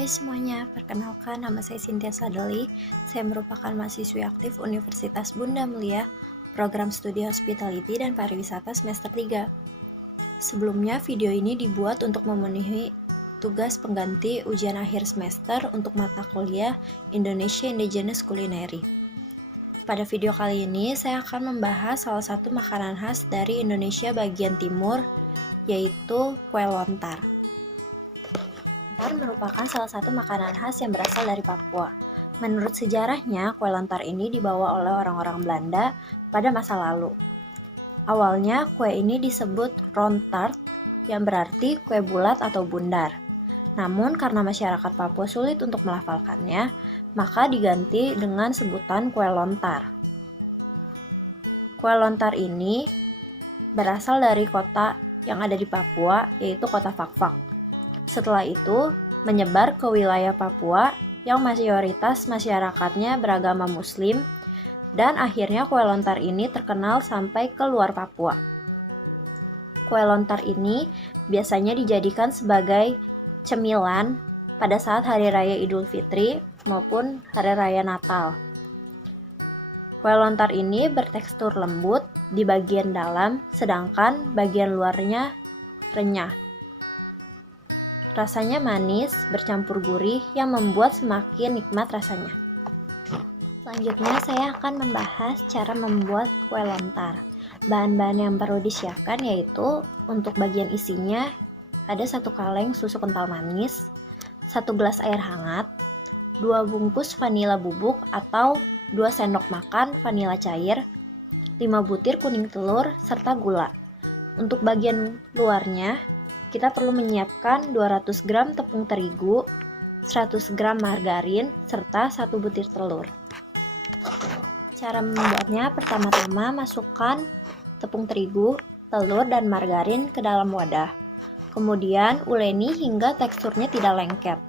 Hai semuanya, perkenalkan nama saya Cynthia Sadeli. Saya merupakan mahasiswi aktif Universitas Bunda Mulia, program studi Hospitality dan Pariwisata semester 3. Sebelumnya, video ini dibuat untuk memenuhi tugas pengganti ujian akhir semester untuk mata kuliah Indonesia Indigenous Culinary. Pada video kali ini, saya akan membahas salah satu makanan khas dari Indonesia bagian timur, yaitu kue lontar. Lontar merupakan salah satu makanan khas yang berasal dari Papua. Menurut sejarahnya, kue lontar ini dibawa oleh orang-orang Belanda pada masa lalu. Awalnya, kue ini disebut rontart, yang berarti kue bulat atau bundar. Namun, karena masyarakat Papua sulit untuk melafalkannya, maka diganti dengan sebutan kue lontar. Kue lontar ini berasal dari kota yang ada di Papua, yaitu kota Fakfak. Setelah itu, menyebar ke wilayah Papua yang mayoritas masyarakatnya beragama Muslim, dan akhirnya kue lontar ini terkenal sampai ke luar Papua. Kue lontar ini biasanya dijadikan sebagai cemilan pada saat Hari Raya Idul Fitri maupun Hari Raya Natal. Kue lontar ini bertekstur lembut di bagian dalam, sedangkan bagian luarnya renyah. Rasanya manis, bercampur gurih yang membuat semakin nikmat rasanya. Selanjutnya saya akan membahas cara membuat kue lontar. Bahan-bahan yang perlu disiapkan yaitu untuk bagian isinya ada 1 kaleng susu kental manis, 1 gelas air hangat, 2 bungkus vanila bubuk atau 2 sendok makan vanila cair, 5 butir kuning telur, serta gula. Untuk bagian luarnya, kita perlu menyiapkan 200 gram tepung terigu, 100 gram margarin, serta 1 butir telur. Cara membuatnya, pertama-tama masukkan tepung terigu, telur, dan margarin ke dalam wadah. Kemudian uleni hingga teksturnya tidak lengket.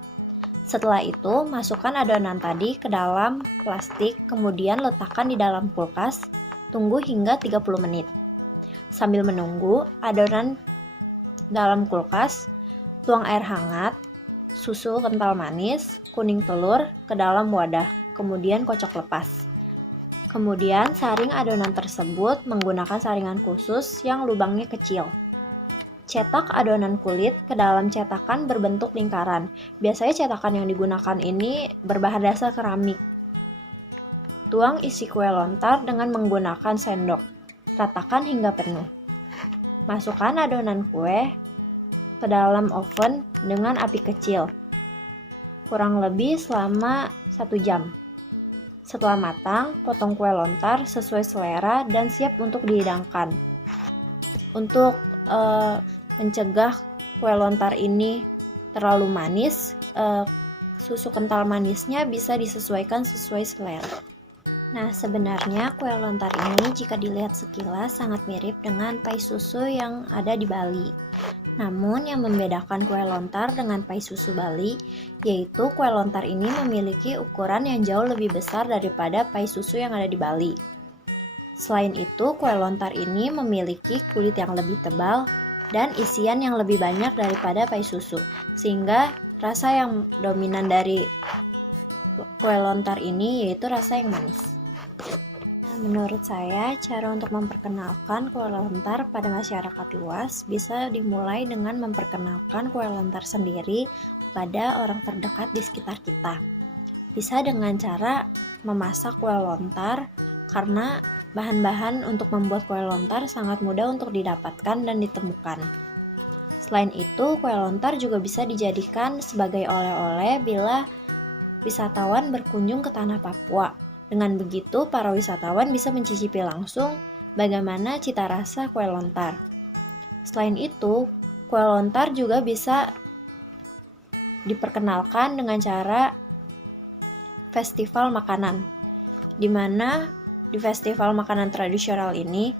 Setelah itu, masukkan adonan tadi ke dalam plastik, kemudian letakkan di dalam kulkas, tunggu hingga 30 menit. Sambil menunggu adonan dalam kulkas, tuang air hangat, susu kental manis, kuning telur ke dalam wadah, kemudian kocok lepas. Kemudian saring adonan tersebut menggunakan saringan khusus yang lubangnya kecil. Cetak adonan kulit ke dalam cetakan berbentuk lingkaran. Biasanya cetakan yang digunakan ini berbahan dasar keramik. Tuang isi kue lontar dengan menggunakan sendok. Ratakan hingga penuh. Masukkan adonan kue ke dalam oven dengan api kecil, kurang lebih selama 1 jam. Setelah matang, potong kue lontar sesuai selera dan siap untuk dihidangkan. Untuk mencegah kue lontar ini terlalu manis, susu kental manisnya bisa disesuaikan sesuai selera. Nah, sebenarnya kue lontar ini jika dilihat sekilas sangat mirip dengan pai susu yang ada di Bali. Namun yang membedakan kue lontar dengan pai susu Bali yaitu kue lontar ini memiliki ukuran yang jauh lebih besar daripada pai susu yang ada di Bali. Selain itu, kue lontar ini memiliki kulit yang lebih tebal dan isian yang lebih banyak daripada pai susu, sehingga rasa yang dominan dari kue lontar ini yaitu rasa yang manis. Menurut saya, cara untuk memperkenalkan kue lontar pada masyarakat luas bisa dimulai dengan memperkenalkan kue lontar sendiri pada orang terdekat di sekitar kita. Bisa dengan cara memasak kue lontar, karena bahan-bahan untuk membuat kue lontar sangat mudah untuk didapatkan dan ditemukan. Selain itu, kue lontar juga bisa dijadikan sebagai oleh-oleh bila wisatawan berkunjung ke tanah Papua. Dengan begitu, para wisatawan bisa mencicipi langsung bagaimana cita rasa kue lontar. Selain itu, kue lontar juga bisa diperkenalkan dengan cara festival makanan, di mana di festival makanan tradisional ini,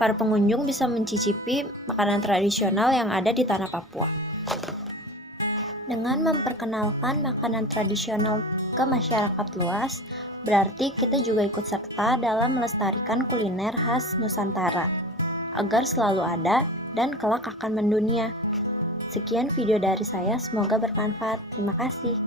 para pengunjung bisa mencicipi makanan tradisional yang ada di tanah Papua. Dengan memperkenalkan makanan tradisional ke masyarakat luas, berarti kita juga ikut serta dalam melestarikan kuliner khas Nusantara, agar selalu ada dan kelak akan mendunia. Sekian video dari saya, semoga bermanfaat. Terima kasih.